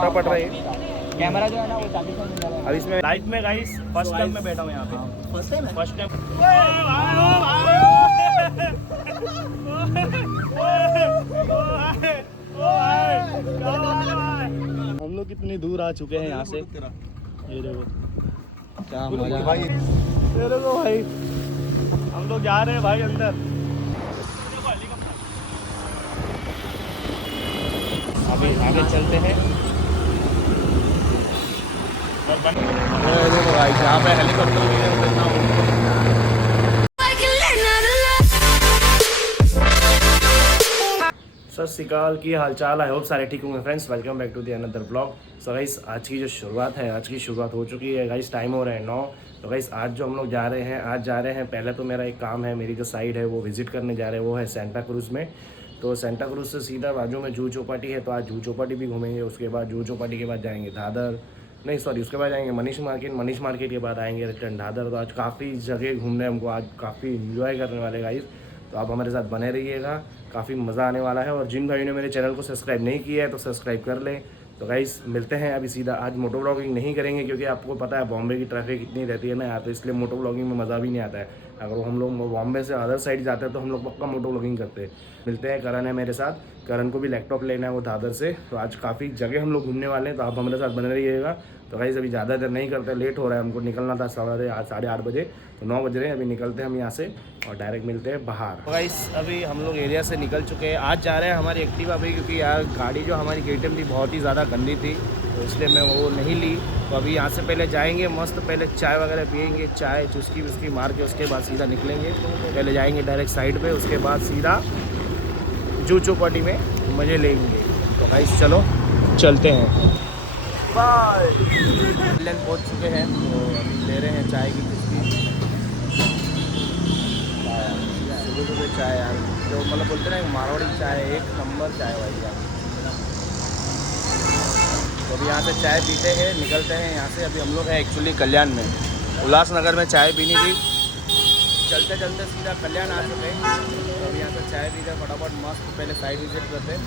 पड़ रही है कैमरा जो है ना वो 40 मिल रहा है। अब इसमें लाइफ में गाइस फर्स्ट टाइम मैं बैठा हूँ यहाँ पे। फर्स्ट टाइम फर्स्ट टाइम हम लोग कितनी दूर आ चुके हैं यहाँ से। ये देखो क्या मजा भाई, तेरे को भाई हम लोग जा रहे हैं भाई अंदर। अभी आगे चलते हैं। देखो भाई यहाँ पे हेलीकॉप्टर भी है। सत श्री अकाल, की हालचाल। आई होप सारे ठीक होंगे friends. Welcome back to the another blog. So guys आज की जो शुरुआत है, आज की शुरुआत हो चुकी है गाइस। टाइम हो रहा है 9। तो गाइस आज जो हम लोग जा रहे हैं, आज जा रहे हैं पहले तो मेरा एक काम है, मेरी जो साइड है वो विजिट करने जा रहे हैं, वो है सेंटा क्रूज़ में। तो सेंटा क्रूज़ से सीधा बाजू में जूहू चौपाटी है, तो आज जूहू चौपाटी भी घूमेंगे। उसके बाद जूहू चौपाटी के बाद जाएंगे दादर, नहीं सॉरी उसके बाद जाएंगे मनीष मार्केट, मनीष मार्केट के बाद आएंगे रिटर्न दादर। तो आज काफ़ी जगह घूमने हमको, आज काफ़ी इन्जॉय करने वाले गाइस। तो आप हमारे साथ बने रहिएगा, काफ़ी मज़ा आने वाला है। और जिन भाइयों ने मेरे चैनल को सब्सक्राइब नहीं किया है तो सब्सक्राइब कर लें। तो गाइस मिलते हैं अभी सीधा। आज मोटो ब्लॉगिंग नहीं करेंगे क्योंकि आपको पता है बॉम्बे की ट्रैफिक इतनी रहती है ना यार, तो इसलिए मोटो ब्लॉगिंग में मज़ा भी नहीं आता है। अगर हम लोग बॉम्बे से अदर साइड जाते हैं तो हम लोग पक्का मोटो ब्लॉगिंग करते हैं। मिलते हैं, करण है मेरे साथ, करण को भी लैपटॉप लेना है वो दादर से। तो आज काफ़ी जगह हम लोग घूमने वाले हैं, तो आप हमारे साथ बने रहिएगा। तो गाइस अभी ज़्यादा देर नहीं करते, लेट हो रहा है, हमको निकलना था 8:30 बजे, तो 9 बज रहे हैं। अभी निकलते हैं हम यहाँ से और डायरेक्ट मिलते हैं बाहर। तो गाइस अभी हम लोग एरिया से निकल चुके हैं। आज जा रहे हैं हमारी एक्टिवा पे, क्योंकि यार गाड़ी जो हमारी KTM थी बहुत ही ज़्यादा गंदी थी, तो इसलिए मैं वो नहीं ली। तो अभी यहाँ से पहले जाएंगे, मस्त पहले चाय वगैरह पियेंगे, चाय चुस्की वुस्की मार के उसके बाद सीधा निकलेंगे। पहले जाएंगे डायरेक्ट साइड पे, उसके बाद सीधा जूहू चौपाटी में मज़े लेंगे। तो गाइस चलो चलते हैं। बाय। कल्याण पहुँच चुके हैं, तो अभी ले रहे हैं चाय की चुस्की। सुबह सुबह चाय यार, जो मतलब बोलते हैं ना मारवाड़ी चाय, एक नंबर चाय भाई यार। तो अभी यहाँ से चाय पीते हैं, निकलते हैं यहाँ से। अभी हम लोग हैं एक्चुअली कल्याण में, उल्लासनगर में चाय पीनी थी। चलते चलते सीधा कल्याण आ चुके हैं। तो अभी यहाँ से चाय पीते फटाफट मस्त, पहले साइड विजिट करते हैं,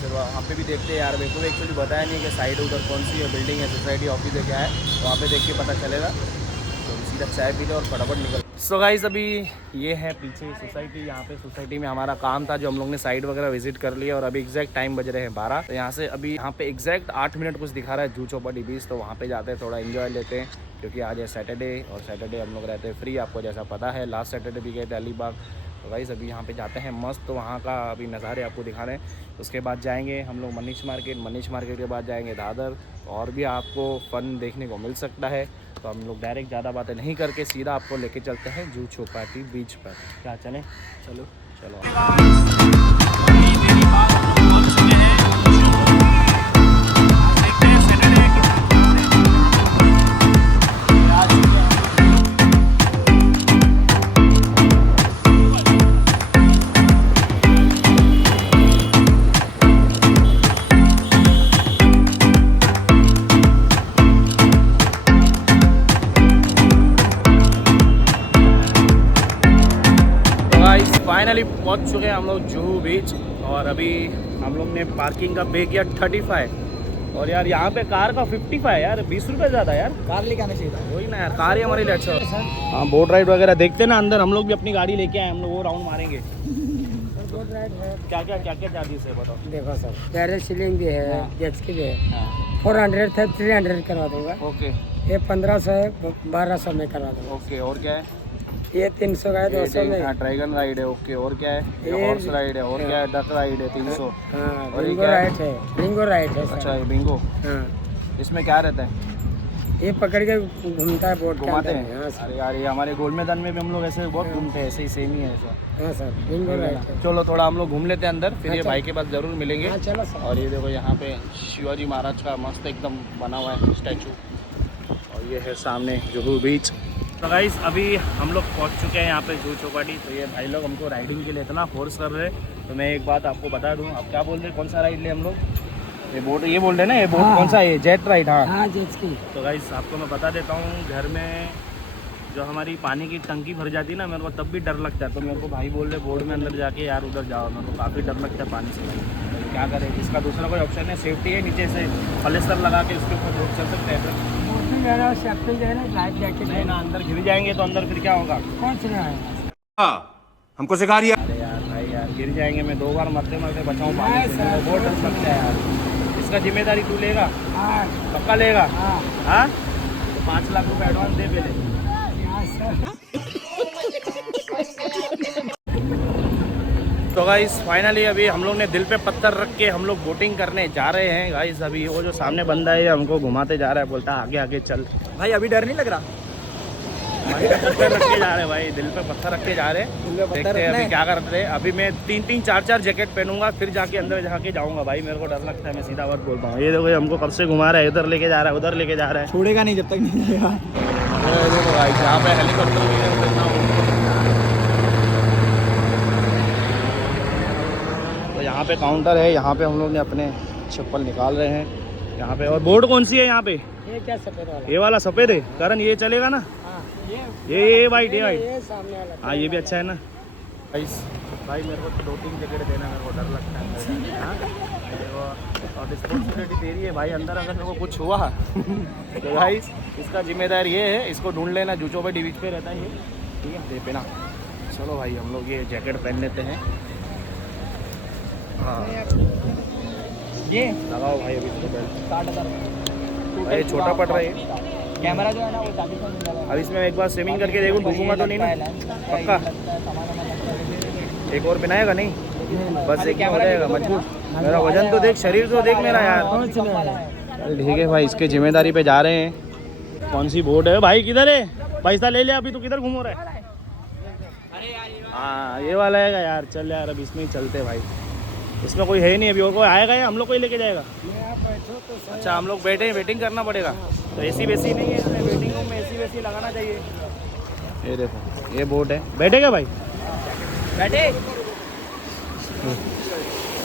फिर वहाँ पे भी देखते हैं यार। मेरे को एक्चुअली बताया नहीं कि साइड उधर कौन सी है, बिल्डिंग है, सोसाइटी ऑफिस है, क्या है, तो वहाँ पे देख के पता चलेगा। तो सीधा चाय पीते और फटाफट निकल। सो गाइस अभी ये है पीछे सोसाइटी। यहाँ पे सोसाइटी में हमारा काम था, जो हम लोग ने साइड वगैरह विजिट कर लिया। और अभी एग्जैक्ट टाइम बज रहे हैं 12। तो यहाँ से अभी यहाँ पे एग्जैक्ट 8 मिनट कुछ दिखा रहा है जूहू चौपाटी बीच। तो वहाँ पे जाते हैं, थोड़ा एंजॉय लेते हैं, क्योंकि आज है सैटरडे और सैटरडे हम लोग रहते हैं फ्री, आपको जैसा पता है। लास्ट सैटरडे भी गए थे अलीबाग। तो गाइस अभी यहाँ पे जाते हैं मस्त, तो वहाँ का अभी नज़ारे आपको दिखा रहे हैं। उसके बाद जाएंगे हम लोग मनीष मार्केट, मनीष मार्केट के बाद जाएंगे दादर। और भी आपको फ़न देखने को मिल सकता है। तो हम लोग डायरेक्ट ज़्यादा बातें नहीं करके सीधा आपको लेके चलते हैं जूहू चौपाटी बीच पर। क्या चलें? चलो चलो। फाइनली पहुंच चुके हैं हम लोग जुहू बीच। और अभी हम लोग ने पार्किंग का पे किया 35। और यार यहाँ पे कार का 55 यार, 20 रुपये ज़्यादा यार। कार लेके आना चाहिए था। वही ना यार, कार ही हमारे लिए अच्छा है। हाँ बोट राइड वगैरह देखते ना अंदर, हम लोग भी अपनी गाड़ी लेके आए, हम लोग वो राउंड मारेंगे। बोट राइड है, क्या क्या चार्जेस है बताओ। देखो सर, पैरासीलिंग भी है, जेट स्की भी है। 400 था, 300 करवा दूंगा। ओके। ये 1500 है, 1200 में करवा दूंगा। ओके। और क्या है? ये 300 का है, 200 में। हाँ ड्रैगन राइड है। ओके। और क्या है? ये हॉर्स राइड है। और क्या है? डक राइड है 300। हाँ, और बिंगो राइड है। बिंगो राइड है। अच्छा ये बिंगो। हाँ। इसमें क्या रहता है? ये पकड़ के घूमता है, बोट घुमाते हैं। अरे यार ये हमारे गोल मैदान में भी हम लोग ऐसे बहुत घूमते हैं, ऐसे ही सेम ही है ऐसा। हाँ सर, बिंगो राइड है। चलो थोड़ा हम लोग घूम लेते हैं अंदर, फिर ये भाई के पास जरूर मिलेंगे। हाँ चलो सर। और ये देखो यहाँ पे शिवाजी महाराज का मस्त एकदम बना हुआ है स्टैचू। और ये है सामने जुहू बीच। तो गाइस अभी हम लोग पहुंच चुके हैं यहाँ पे जूहू चौपाटी। तो ये भाई लोग हमको राइडिंग के लिए इतना फोर्स कर रहे हैं। तो मैं एक बात आपको बता दूं, आप क्या बोल रहे हैं, कौन सा राइड ले हम लोग? ये बोट, ये बोल रहे हैं ना, ये बोट। हाँ। कौन सा है? Jet ride. हाँ जेट स्की। तो गाइस आपको मैं बता देता हूँ, घर में जो हमारी पानी की टंकी भर जाती है ना, मेरे को तब भी डर लगता है। तो मेरे को भाई बोल रहे बोर्ड में अंदर जाके यार उधर जाओ, मेरे को काफ़ी डर लगता है पानी से। क्या करें, इसका दूसरा कोई ऑप्शन है, सेफ्टी है, नीचे से पॉलिस्टर लगा के उसके ऊपर बोट चल सकते हैं। नहीं ना, अंदर गिर जाएंगे तो अंदर फिर क्या होगा? हमको सिखा रही है। अरे यार भाई यार, गिर जाएंगे, मैं 2 बार मरते मरते बचाऊँ पानी से, मेरे को बहुत डर लगता है यार। इसका जिम्मेदारी तू लेगा? पक्का लेगा? हाँ, तो 5 लाख रुपए एडवांस दे पहले। तो गाइस फाइनली अभी हम लोग ने दिल पे पत्थर रख के हम लोग बोटिंग करने जा रहे हैं गाइस। अभी वो जो सामने बंदा है हमको घुमाते जा रहा है, बोलता है आगे आगे चल। भाई अभी डर नहीं लग रहा? भाई पत्थर रख के जा रहे हैं भाई, दिल पे पत्थर रख के जा रहे हैं। देखते हैं अभी क्या करते हैं। अभी मैं 3-3 4-4 जैकेट पहनूंगा, फिर जाके अंदर जाके जाऊंगा भाई। मेरे को डर लगता है, मैं सीधा बात बोलता हूँ। ये देखो हमको कब से घुमा रहा है, इधर लेके जा रहा है, उधर लेके जा रहा है, छोड़ेगा नहीं जब तक नहीं जाएगा। देखो भाई यहाँ पे हेलीकॉप्टर भी है, तो यहाँ पे काउंटर है, यहाँ पे हम लोग ने अपने चप्पल निकाल रहे हैं यहाँ पे। और बोर्ड कौन सी है यहाँ पे? ये क्या सफेद वाला? ये वाला सफेद है करण, ये चलेगा ना? ये वाइट, ये वाइट, ये सामने वाला। हाँ ये भी अच्छा है ना। भाई मेरे को तो 2-3 जैकेट देना, मेरे को डर लगता है। हाँ? और रिस्पॉन्सिबिलिटी तेरी है भाई, अंदर अगर मेरे को कुछ हुआ तो भाई इसका जिम्मेदार ये है, इसको ढूंढ लेना, जूचों पे डिवीज पे रहता है ये, ठीक है, दे पेना। चलो भाई हम लोग ये जैकेट पहन लेते हैं। हाँ ये लगाओ भाई अभी इसको बेल्ट। 60,000 भाई छोटा पड़ रहा है कैमरा जो है ना वो 40 में मिल जाएगा। अब इसमें एक बार स्विमिंग करके देखो, डूबूंगा तो नहीं ना? पक्का? एक और पहनाएगा नहीं? बस एक हो जाएगा मजबूत। मेरा वजन तो देख, शरीर तो देख मेरा यार। ठीक है भाई, इसके जिम्मेदारी पे जा रहे हैं। कौन सी बोट है भाई? किधर है? पैसा ले लिया, अभी तो किधर घूम रहा है? हाँ ये वाला है यार। चल यार अब इसमें ही चलते भाई, इसमें कोई है नहीं अभी, और कोई आएगा या हम लोग को ही लेके जाएगा? अच्छा हम लोग बैठे, वेटिंग करना पड़ेगा। तो एसी वेसी नहीं है इसमें, वेटिंग रूम में एसी वेसी लगाना चाहिए। ये देखो ये बोट है, बैठेगा भाई? बैठे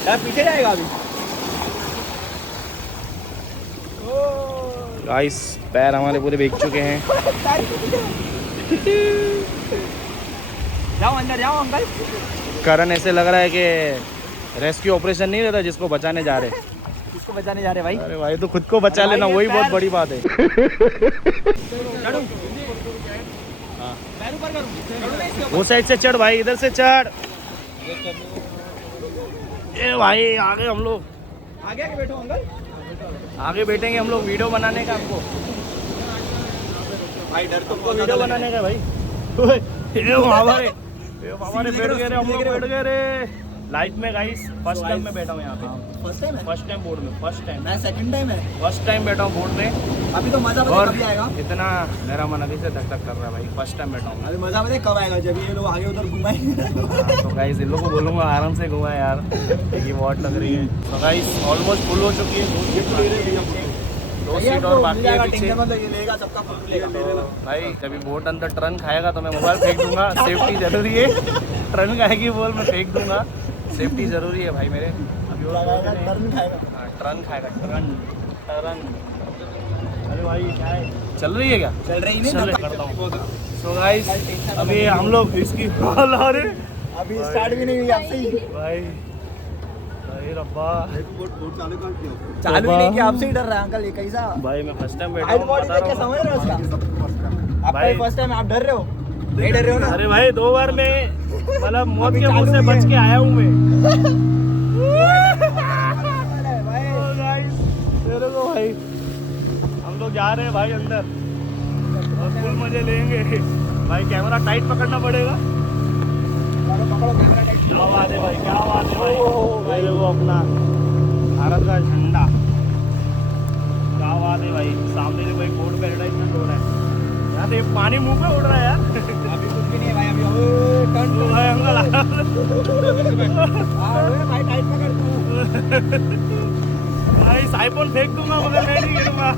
यार, पीछे जाएगा अभी। गाइस पैर हमारे पूरे भीग चुके हैं। जाओ अंदर जाओ अंकल। करण ऐसे लग रहा है कि रेस्क्यू ऑपरेशन नहीं रहता जिसको बचाने जा रहे। किसको बचाने जा रहे भाई? अरे भाई तो खुद को बचा लेना, वही बहुत बड़ी बात है। वो साइड से चढ़ भाई, इधर से चढ़। ये भाई आगे हम लोग, आगे आगे बैठो अंकल। आगे बैठेंगे हम लोग, वीडियो बनाने का हमको भाई डर तुमको वीडियो बनाने का भाई। ये हमारे बैठ गए रे, हम लोग बैठ गए रे लाइफ में गाइस। फर्स्ट टाइम मैं बैठा हूँ यहाँ पे, फर्स्ट टाइम है? फर्स्ट टाइम बोर्ड में, फर्स्ट टाइम। मैं सेकंड टाइम है। फर्स्ट टाइम बैठा हूँ बोर्ड में। अभी तो मजा और कभी आएगा? इतना मेरा मन अभी से धक धक कर रहा है भाई, फर्स्ट टाइम बैठा हूँ। अभी मजा बताए कब आएगा, जब ये लोग आगे उधर घुमाएंगे। तो गाइस इन लोगों को बोलूँगा आराम से घुमा यार, क्योंकि बहुत लग रही है। तो गाइस ऑलमोस्ट फुल हो चुकी है, 2 सीट और बाकी है पीछे। ये लेगा सबका फोटो लेगा। तो भाई कभी बोट अंदर टर्न खाएगा तो मैं मोबाइल फेंक दूंगा। सेफ्टी जरूरी है, टर्न खाएगी बोल मैं फेंक दूंगा, सेफ्टी जरूरी है भाई मेरे। अभी टर्न खाएगा। टर्न खाएगा, टर्न टर्न। अरे भाई क्या है, चल रही है क्या? चल रही नहीं चल ना? करता हूँ। सो गाइस अभी हम लोग इसकी अरे अभी स्टार्ट भी नहीं हुई आपसे ही। भाई अरे रब्बा, चालू ही नहीं किया, आपसे ही डर रहा है अंकल। ये कैसा भाई मैं फर्स्ट टाइम बैठा हाइट हूँ, बॉडी बता देख के रहा हूँ। समझ रहे हो उसका? आपका भाई- फर्स्ट टाइम, आप डर रहे हो? नहीं डर रहे हो ना? अरे भाई 2 बार मैं मतलब मौत के मुंह से बच के आया हूँ मैं। भाई तो गाइस मेरे को भाई हम लोग जा रहे हैं भाई अंदर और फुल मजे लेंगे भाई। कैमरा टाइट पकड़ना पड़ेगा। पकड़ो कैमरा टाइट। क्या बात है भाई, क्या बात है भाई। भाई देखो अपना भारत का झंडा, क्या बात है भाई। सामने देखो एक बोट पैराडाइज में हो रहा है यार, ये पानी मुंह पे उड़ रहा है यार। अभी कुछ भी नहीं है भाई, अभी टर्न तो भाई अंकल भाई टाइट पकड़ तू। भाई साइफोन फेंक दूंगा मगर मैं नहीं गिरूंगा।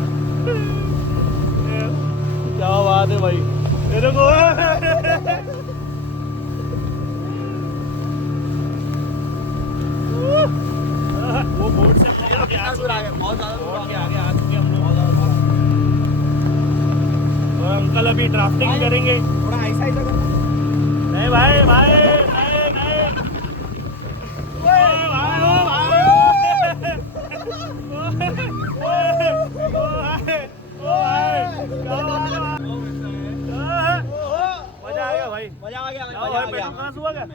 क्या बात है भाई, मेरे को वो बोर्ड से आगे आ चुके हैं, बहुत ज्यादा बोर्ड के आगे आ चुके हैं हम लोग। और अंकल अभी ड्राफ्टिंग करेंगे। थोड़ा ऐसा ऐसा करना। नहीं भाई भाई नहीं नहीं, ओए भाई ओ भाई हुआ क्या?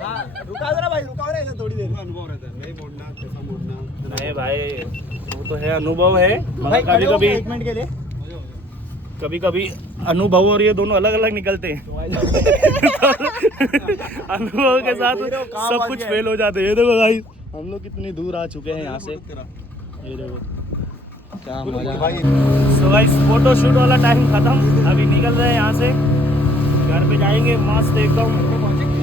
हाँ रुका दो ना भाई, रुका रहे थोड़ी देर। अनुभव रहता है, नहीं मोड़ना कैसा मोड़ना। नहीं भाई, वो तो है, अनुभव है, भाई मगर कभी कभी 1 मिनट के लिए। कभी कभी अनुभव और ये दोनों अलग अलग निकलते हैं। अनुभव के साथ सब कुछ फेल हो जाते हैं। ये देखो भाई, हम लोग कितनी दूर आ चुके हैं यहाँ से, ये देखो क्या मजा भाई। सो गाइस, फोटो शूट वाला टाइम खत्म, अभी निकल रहे हैं यहाँ से, घर पे जाएंगे मस्त एकदम।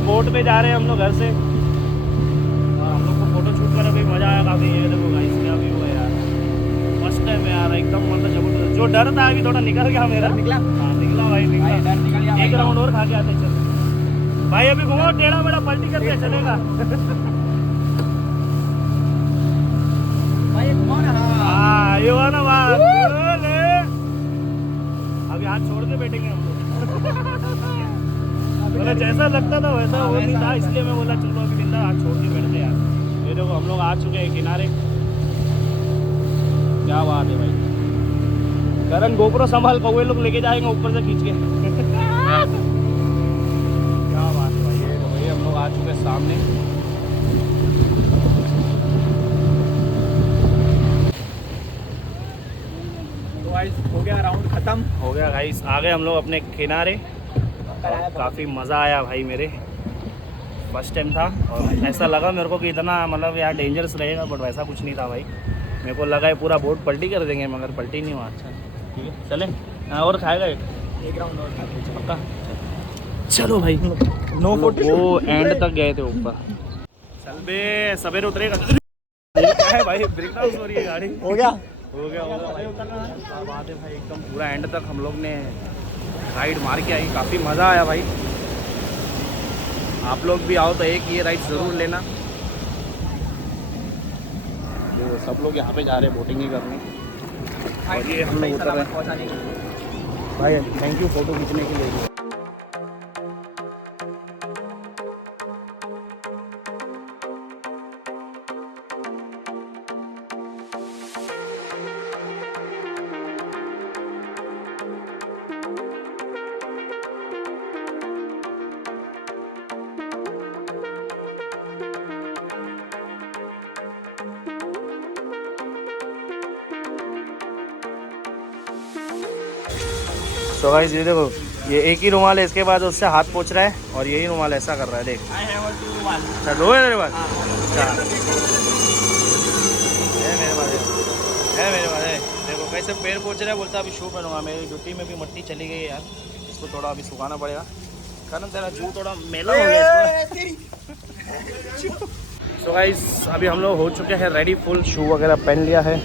कोर्ट पे जा रहे हैं हम लोग घर से। हम लोग को फोटो शूट करने में मजा आया काफी। ये देखो गाइस क्या व्यू है यार, फर्स्ट टाइम यार, एकदम मतलब जबरदस्त। जो डर था अभी थोड़ा निकल गया मेरा। निकला? हाँ निकला भाई, निकला। डर निकल गया भाई। एक राउंड और खा के आते चल भाई। अभी घुमाओ, टेढ़ा मेढ़ा पलटी करके चलेगा। भाई घुमाओ ना। हाँ ये हुआ ना बात। अभी हाथ छोड़ के बैठेंगे हम लोग। मतलब जैसा लगता था वैसा वो नहीं था, इसलिए मैं बोला चलो अभी बिंदा हाथ छोड़ के बैठते यार। ये देखो हम लोग आ चुके हैं किनारे। क्या बात है भाई। करण गोप्रो संभाल, कौवे लोग लेके जाएंगे ऊपर से खींच के। क्या बात है भाई। ये देखो, ये हम लोग आ चुके हैं सामने। हो गया राउंड खत्म। हो गया गाइस, आ गए हम लोग अपने किनारे। और काफ़ी मज़ा आया भाई मेरे। फर्स्ट टाइम था और ऐसा लगा मेरे को कि इतना मतलब यार डेंजरस रहेगा, बट वैसा कुछ नहीं था भाई। मेरे को लगा है पूरा बोट पलटी कर देंगे, मगर पलटी नहीं हुआ। अच्छा ठीक है, चलें। और खाएगा एक राउंड और पक्का? चलो भाई। No photo. वो एंड तक गए थे ऊपर। चल बे, सवेरे उतरेगा। क्या है भाई, ब्रेक डाउन हो रही है गाड़ी। हो गया? हो गया भाई। क्या बात है भाई, एकदम पूरा एंड तक हम लोग ने राइड मार के आई। काफ़ी मज़ा आया भाई। आप लोग भी आओ तो एक ये राइड ज़रूर लेना। देखो सब लोग यहाँ पे जा रहे हैं बोटिंग ही करने। और ये हम लोग उतर रहे हैं भाई। थैंक यू फोटो खींचने के लिए। तो गाइस ये देखो, ये एक ही रुमाल है, इसके बाद उससे हाथ पोंछ रहा है और यही रुमाल ऐसा कर रहा है। देख अच्छा, दो है मेरे पास। अच्छा है मेरे पास है। देखो कैसे पैर पोंछ रहा है, बोलता अभी शू पहनूंगा। मेरी ड्यूटी में भी मट्टी चली गई है यार, इसको थोड़ा अभी सुखाना पड़ेगा। कारण तेरा जू थोड़ा मेला हो गया। तो गाइस अभी हम लोग हो चुके हैं रेडी, फुल शू वगैरह पहन लिया है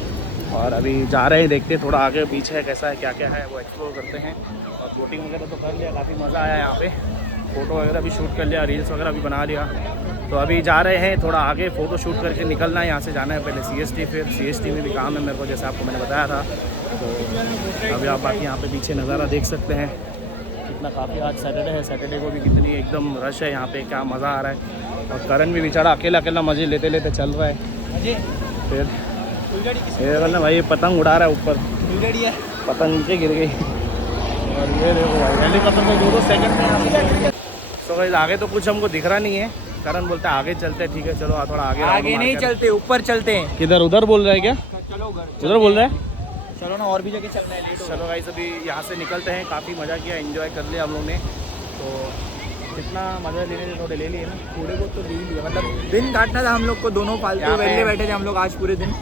और अभी जा रहे हैं, देखते हैं थोड़ा आगे पीछे है कैसा है, क्या क्या है वो एक्सप्लोर करते हैं। और बोटिंग वगैरह तो कर लिया, काफ़ी मज़ा आया यहाँ पे। फ़ोटो वगैरह भी शूट कर लिया, रील्स वगैरह भी बना लिया। तो अभी जा रहे हैं थोड़ा आगे, फ़ोटो शूट करके निकलना है यहाँ से। जाना है पहले CST, फिर CST में भी काम है मेरे को, जैसे आपको मैंने बताया था। तो अभी आप बाकी यहाँ पे पीछे नज़ारा देख सकते हैं कितना। काफ़ी आज सैटरडे है, सैटरडे को भी कितनी एकदम रश है यहाँ पे, क्या मज़ा आ रहा है। और करण भी बेचारा अकेला अकेला मज़े लेते लेते चल रहा है। फिर ये ना भाई, पतंग उड़ा रहा है ऊपर, पतंग नीचे गिर गई। और ये देखो भाई, हेलीकॉप्टर में 2-2 सेकंड में। तो भाई आगे तो कुछ हमको दिख रहा नहीं है। करण बोलता है आगे चलते हैं। ठीक है चलो थोड़ा आगे। आगे नहीं चलते, ऊपर चलते हैं। किधर? उधर बोल रहा है क्या? चलो उधर बोल रहा है। चलो ना, और भी जगह चलना है, लेट हो। चलो भाई अभी यहाँ से निकलते हैं। काफ़ी मज़ा किया, एंजॉय कर लिया हम लोग ने। तो कितना मज़ा लेने थे, थोड़े ले लिए ना, थोड़े बहुत तो ले लिया। मतलब दिन काटना था हम लोग को, दोनों फालतू वेले बैठे थे हम लोग आज पूरे दिन।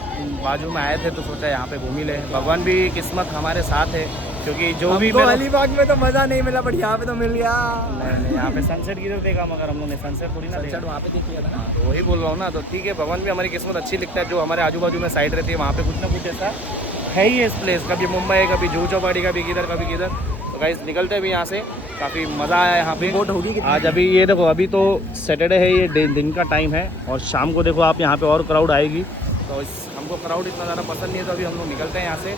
बाजू में आए थे तो सोचा यहाँ पे घूम ही ले। भगवान भी किस्मत हमारे साथ है, क्योंकि जो भी अलीबाग में तो मज़ा नहीं मिला, बट यहाँ पे तो मिल गया। नहीं यहाँ पे सनसेट किधर देखा, मगर हम लोग ने सनसेट थोड़ी ना देखा। वहाँ पे देख लिया था ना। तो वही बोल रहा हूँ ना। तो ठीक है, भगवान भी हमारी किस्मत अच्छी लिखता है। जो हमारे आजू बाजू में साइड रहती है वहाँ पे कुछ ना कुछ ऐसा है ही इस प्लेस। कभी मुंबई, कभी जुहू चौपाटी, कभी किधर कभी किधर। तो गाइस निकलते भी यहाँ से। काफ़ी मज़ा आया यहाँ पे। बोट होगी आज अभी ये देखो, अभी तो सैटरडे है, ये दिन का टाइम है। और शाम को देखो आप यहाँ पे और क्राउड आएगी। तो हमको क्राउड इतना ज़्यादा पसंद नहीं है, तो अभी हम लोग निकलते हैं यहाँ से।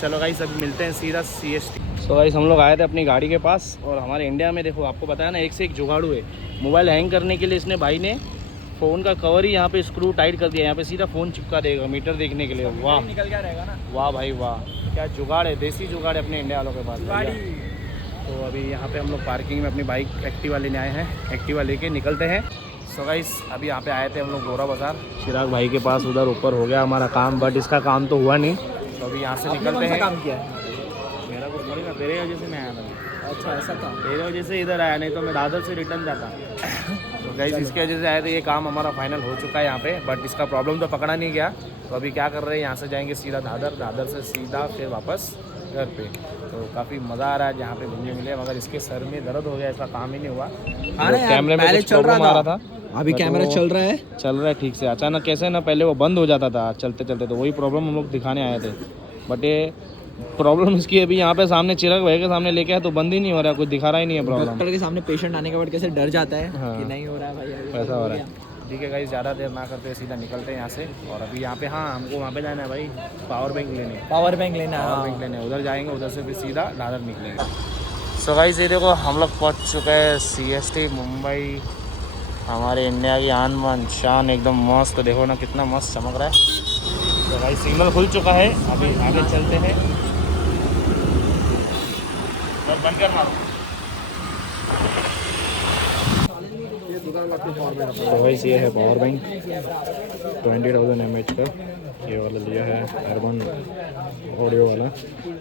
चलो गाइस अभी मिलते हैं सीधा CST। तो गाइस हम लोग आए थे अपनी गाड़ी के पास। और हमारे इंडिया में देखो, आपको बताया ना, एक से एक जुगाड़ू है। मोबाइल हैंग करने के लिए इसने भाई ने फ़ोन का कवर ही यहाँ पे स्क्रू टाइट कर दिया। यहाँ पे सीधा फ़ोन चिपका देगा मीटर देखने के लिए। वाह निकल गया रहेगा ना। वाह भाई वाह, क्या जुगाड़ है, देसी जुगाड़ है अपने इंडिया वालों के पास। तो अभी यहाँ पे हम लोग पार्किंग में अपनी बाइक एक्टिवा लेने आए हैं, एक्टिवा लेके निकलते हैं। सो गाइस अभी यहाँ पे आए थे हम लोग गोरा बाज़ार, चिराग भाई के पास, उधर ऊपर हो गया हमारा काम, बट इसका काम तो हुआ नहीं। तो अभी यहाँ से निकलते हैं। काम किया है? मेरा कुछ थोड़ी ना, तेरे वजह से मैं आया था। अच्छा ऐसा था। तेरे वजह से इधर आया, नहीं तो मैं दादर से रिटर्न जाता। तो गाइस इसकी वजह से आए थे। ये काम हमारा फाइनल हो चुका है यहाँ पे, बट इसका प्रॉब्लम तो पकड़ा नहीं गया। तो अभी क्या कर रहे हैं, यहाँ से जाएंगे सीधा दादर, दादर से सीधा फिर वापस घर पे। तो काफ़ी मज़ा आ रहा है जहाँ पे घूमने मिले, मगर इसके सर में दर्द हो गया, इसका काम ही नहीं हुआ। कैमरे में कुछ प्रॉब्लम आ रहा था, अभी कैमरा चल रहा है ठीक से। अचानक कैसे ना, पहले वो बंद हो जाता था चलते चलते, तो वही प्रॉब्लम हम लोग दिखाने आए थे। बट ये प्रॉब्लम इसकी अभी यहाँ पे सामने चिराग भाई के सामने लेके आए तो बंद ही नहीं हो रहा है, कुछ दिखा रहा ही नहीं है प्रॉब्लम। डॉक्टर के सामने पेशेंट आने के बाद कैसे डर जाता है हाँ। कि नहीं हो रहा है भाई, ऐसा हो रहा है। ठीक है गाइस, ज़्यादा देर ना करते सीधा निकलते हैं यहाँ से। और अभी यहाँ पे हाँ हमको वहाँ पे जाना है भाई, पावर बैंक लेने, पावर बैंक लेना है। पावर बैंक लेने उधर जाएंगे, उधर से फिर सीधा दादर निकलेंगे। सो गाइस ये देखो हम लोग पहुँच चुके हैं CST मुंबई। हमारे इंडिया की आन बान शान एकदम मस्त, देखो ना कितना मस्त चमक रहा है। तो गाइस सिग्नल खुल चुका है, अभी आगे चलते हैं। बंद कर मारो। तो गाइस ये है पावर बैंक 20,000 mAh का, ये वाला लिया है अर्बन ऑडियो वाला,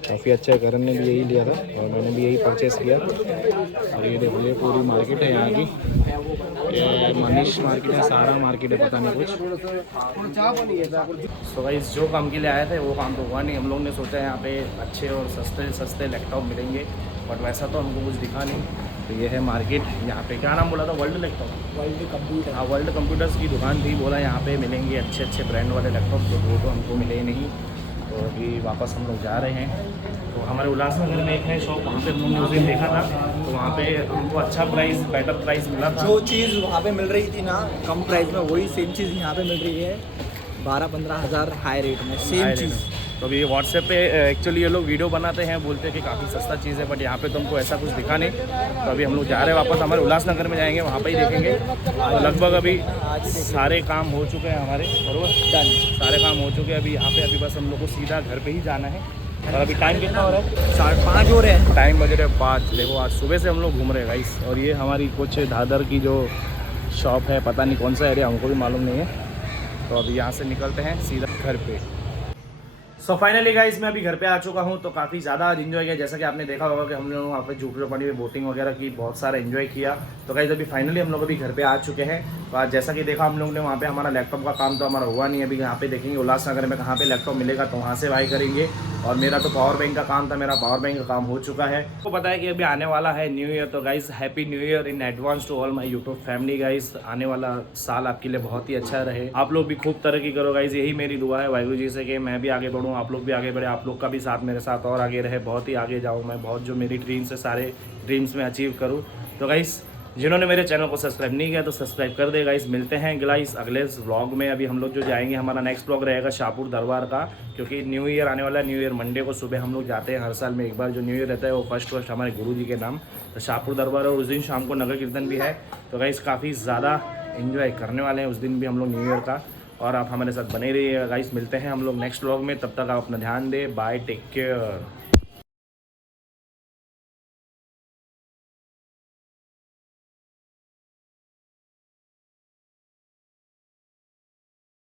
काफ़ी अच्छा है। करण ने भी यही लिया था और मैंने भी यही परचेस किया। और ये देखो ये पूरी मार्केट है यहाँ की, ये मनीष मार्केट है, सारा मार्केट है, पता नहीं कुछ। तो गाइस जो काम के लिए आए थे वो काम तो हुआ नहीं। हम लोग ने सोचा यहाँ पे अच्छे और सस्ते लैपटॉप मिलेंगे, बट वैसा तो हमको कुछ दिखा नहीं। तो ये है मार्केट, यहाँ पे क्या नाम बोला था, वर्ल्ड लैपटॉप, वर्ल्ड कंप्यूटर। हाँ वर्ल्ड कंप्यूटर्स की दुकान थी। बोला यहाँ पे मिलेंगे अच्छे ब्रांड वाले लैपटॉप, तो वो तो हमको मिले ही नहीं। तो अभी वापस हम लोग जा रहे हैं। तो हमारे उल्लासनगर में एक है शॉप, वहाँ पे हमने उस दिन देखा था, तो वहाँ पे हमको अच्छा प्राइस, बेटर प्राइस मिला था। जो चीज़ वहाँ पे मिल रही थी ना कम प्राइस में, वही सेम चीज़ यहाँ पे मिल रही है 12-15 हज़ार हाई रेट में, सेम चीज़। तो अभी व्हाट्सएप पे एक्चुअली ये लोग वीडियो बनाते हैं, बोलते हैं कि काफ़ी सस्ता चीज़ है, बट यहाँ पे तुमको ऐसा कुछ दिखा नहीं। तो अभी हम लोग जा रहे हैं वापस, हमारे उल्लासनगर में जाएंगे, वहाँ पे ही देखेंगे। तो लगभग अभी सारे काम हो चुके हैं हमारे, बरोबर डन, सारे काम हो चुके हैं। अभी यहाँ पे अभी बस हम लोग को सीधा घर पे ही जाना है। और अभी टाइम कितना हो रहा है, 5:30 हो रहे हैं, टाइम बज रहे 5। देखो आज सुबह से हम लोग घूम रहे हैं गाइस। और ये हमारी कुछ दादर की जो शॉप है, पता नहीं कौन सा एरिया, हमको भी मालूम नहीं है। तो अभी यहाँ से निकलते हैं सीधा घर पे। सो फाइनली गाइस मैं अभी घर पे आ चुका हूँ। तो काफ़ी ज़्यादा आज इन्जॉय किया, जैसा कि आपने देखा होगा कि हम लोग वहाँ पे झूठ पानी में बोटिंग वगैरह की, बहुत सारा एंजॉय किया। तो गाइस अभी फाइनली हम लोग अभी घर पे आ चुके हैं। तो आज जैसा कि देखा हम लोग ने, वहाँ पे हमारा लैपटॉप का काम तो हमारा हुआ नहीं। अभी यहाँ पे देखेंगे उल्लासनगर में कहाँ पे लैपटॉप मिलेगा, तो वहाँ से बाय करेंगे। और मेरा तो पावर बैंक का काम था, मेरा पावर बैंक का काम हो चुका है। तो पता है कि अभी आने वाला है न्यू ईयर। तो guys happy new year in advance to all my YouTube family guys. आने वाला साल आपके लिए बहुत ही अच्छा रहे, आप लोग भी खूब तरक्की करो गाइस, यही मेरी दुआ है वाहिगुरु जी से कि मैं भी आगे बढ़ूँ, आप लोग भी आगे बढ़े, आप लोग का भी साथ मेरे साथ और आगे रहे, बहुत ही आगे जाऊँ मैं, बहुत जो मेरी ड्रीम्स है सारे ड्रीम्स में अचीव करूँ। तो गाइस जिन्होंने मेरे चैनल को सब्सक्राइब नहीं किया तो सब्सक्राइब कर दे गाइस। मिलते हैं गाइस अगले व्लॉग में। अभी हम लोग जो जाएंगे, हमारा नेक्स्ट व्लॉग रहेगा शाहपुर दरबार का, क्योंकि न्यू ईयर आने वाला है। न्यू ईयर मंडे को सुबह हम लोग जाते हैं, हर साल में एक बार जो न्यू ईयर रहता है वो फर्स्ट हमारे गुरु जी के नाम, तो शाहपुर दरबार। और उस दिन शाम को नगर कीर्तन भी है। तो गाइस काफ़ी ज़्यादा इन्जॉय करने वाले हैं उस दिन भी हम लोग न्यू ईयर का। और आप हमारे साथ बने रहिए गाइस। मिलते हैं हम लोग नेक्स्ट व्लॉग में, तब तक आप अपना ध्यान दें। Bye, take care.